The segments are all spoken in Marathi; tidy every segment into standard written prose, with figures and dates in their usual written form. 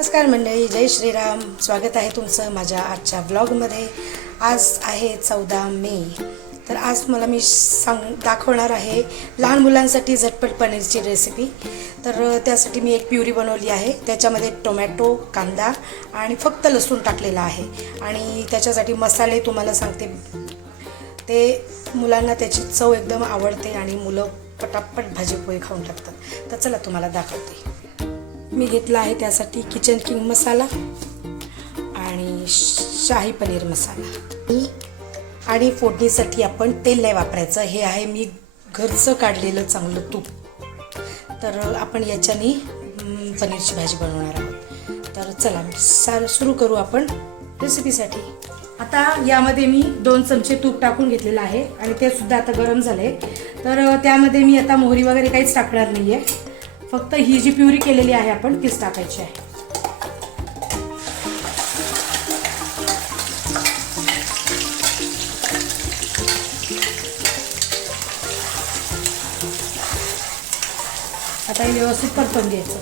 नमस्कार मंडळी, जय श्रीराम. स्वागत आहे तुमचं माझ्या आजच्या ब्लॉगमध्ये. आज आहे 14 मे. तर आज मला मी दाखवणार आहे लहान मुलांसाठी झटपट पनीरची रेसिपी. तर त्यासाठी मी एक प्युरी बनवली आहे. त्याच्यामध्ये टोमॅटो, कांदा आणि फक्त लसूण टाकलेला आहे. आणि त्याच्यासाठी मसाले तुम्हाला सांगते, ते मुलांना त्याची चव एकदम आवडते आणि मुलं पटापट भाजीपोळी खाऊन टाकतात. तर चला तुम्हाला दाखवते. मी घेतला आहे त्यासाठी किचन किंग मसाला आणि शाही पनीर मसाला. आणि फोडणीसाठी आपण तेल नाही वापरायचं. हे आहे मी घरचं काढलेलं चांगलं तूप. तर आपण याच्याने पनीरची भाजी बनवणार आहोत. तर चला सुरू करू आपण रेसिपीसाठी. आता यामध्ये मी 2 चमचे तूप टाकून घेतलेलं आहे आणि ते सुद्धा आता गरम झाले. तर त्यामध्ये मी आता मोहरी वगैरे काहीच टाकणार नाही आहे. फक्त ही जी प्युरी केलेली आहे आपण तीच टाकायची आहे. आता हे व्यवस्थित परतून घ्यायचं.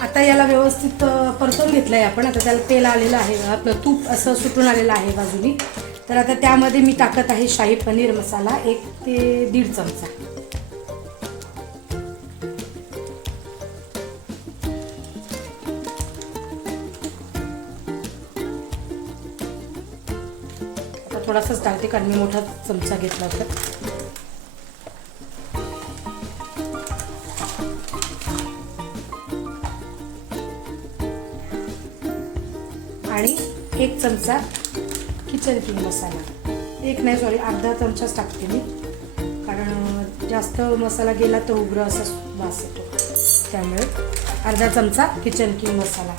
आता याला व्यवस्थित परतून घेतलं आहे आपण. आता त्याला तेल आलेलं आहे, आपलं तूप असं सुटून आलेलं आहे बाजूनी. तर आता त्यामध्ये मी टाकत आहे शाही पनीर मसाला 1 ते 1.5 चमचा. आता थोडासाच टाकते कारण मी मोठा चमचा घेतला होता. आणि 1 चमचा किचन किंग मसाला. 1 नाही, सॉरी, अर्धा चमचाच टाकते मी, कारण जास्त मसाला गेला तर उग्र असा वास येतो. त्यामुळे अर्धा चमचा किचन किंग मसाला.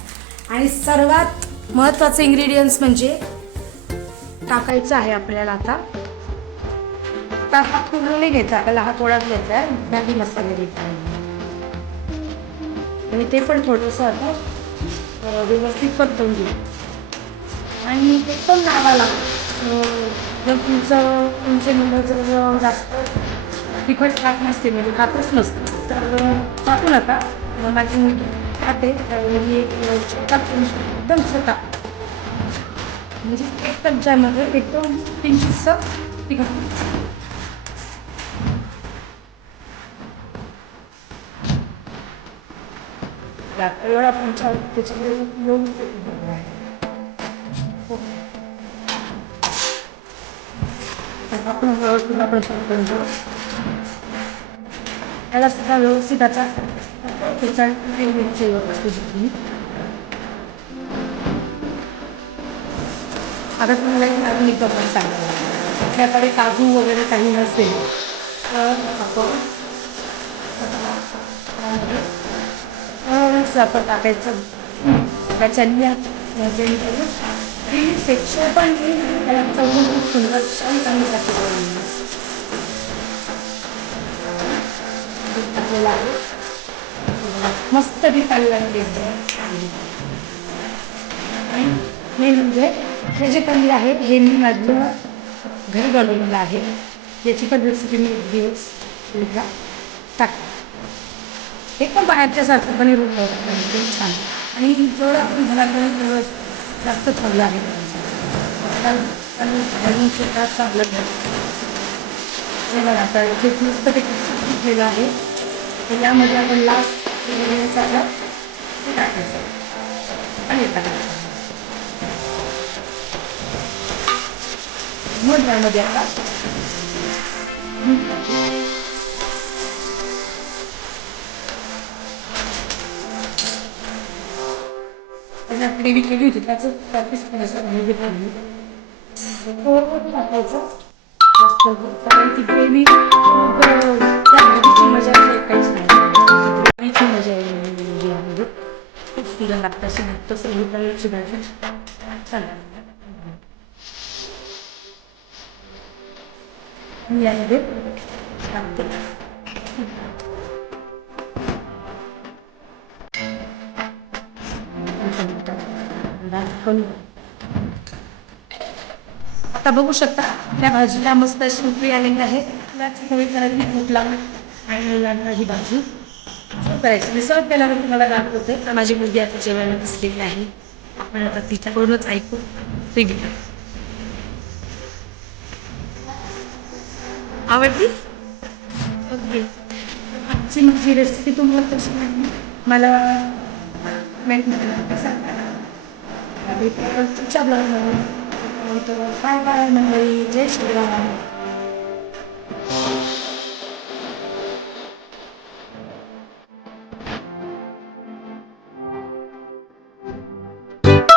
आणि सर्वात महत्त्वाचे इंग्रेडियंट्स म्हणजे टाकायचं आहे आपल्याला आता हा पूर्ण नाही घ्यायचा, आपल्याला हा थोडाच घ्यायचा आहे. मॅगी मसाले घ्यायचा आणि ते पण थोडंसं आता व्यवस्थित परतवून घेऊ. आणि एकदम नावाला जर तुमचे मुलं जर जास्त तिखट खात नसते, म्हणजे खातच नसते, तर टाकू नका. माझी मुलगी खाते, मी एकदम छोटा, म्हणजे 1 चमच्यामध्ये एकदम किंचितसं तिखट. एवढा पंचा त्याच्यामध्ये येऊन आपण व्यवस्थित आपण त्याला सुद्धा व्यवस्थित आता त्याच्या व्यवस्थित. आता तुम्हाला एक गंमत सांगते. आपल्याकडे काजू वगैरे काही नसेल तर आपण टाकायचं. त्याच्याने टेक्स्चर पण त्याला चव खूप सुंदर चांगली लागते. आपल्याला मस्त चांगली लागते. आणि मेन म्हणजे हे जे पनीर आहे हे मी माझं घरी बनवलेलं आहे. याची पण रेसिपी मी एक दिवस टाक. हे पण बाहेरच्यासारखं पनीर छान. आणि जेवढं आपण घरात जास्त चांगलं आहे. चांगलं आता इथे मस्त ठेवलं आहे. यामध्ये आपण लास्ट टाकायचं आणि टाकायचं मध्ये आता ग्रेव्ही केली होती त्याचं प्रॅक्टिस करायचं. टाकायचं कारण ती ग्रेव्ही त्या भाजीची मजा काहीच नाही. मजा येईल. खूप सुंदर लागतं अशी तसं भाजी चालेल. मी यामध्ये टाकते. आता बघू शकता त्या भाजीला मस्त अशी उकळी आलेली आहे. थोडी जरा मीठ लागलं आणि लागणार ही बाजू करायची. मी सर्व केल्यानंतर मला दाखवत होते तर माझी मुलगी आता जेवायला बसलेली आहे. आपण आता तिच्याकडूनच ऐकू रिव्ह्यू. आवडली? ओके. आजची माझी रेसिपी तुम्हाला कशी वाटली मला कमेंटमध्ये सांगा. तुमच्या ब्लॉगमध्ये बाय बाय मंडळी. जय श्रीराम.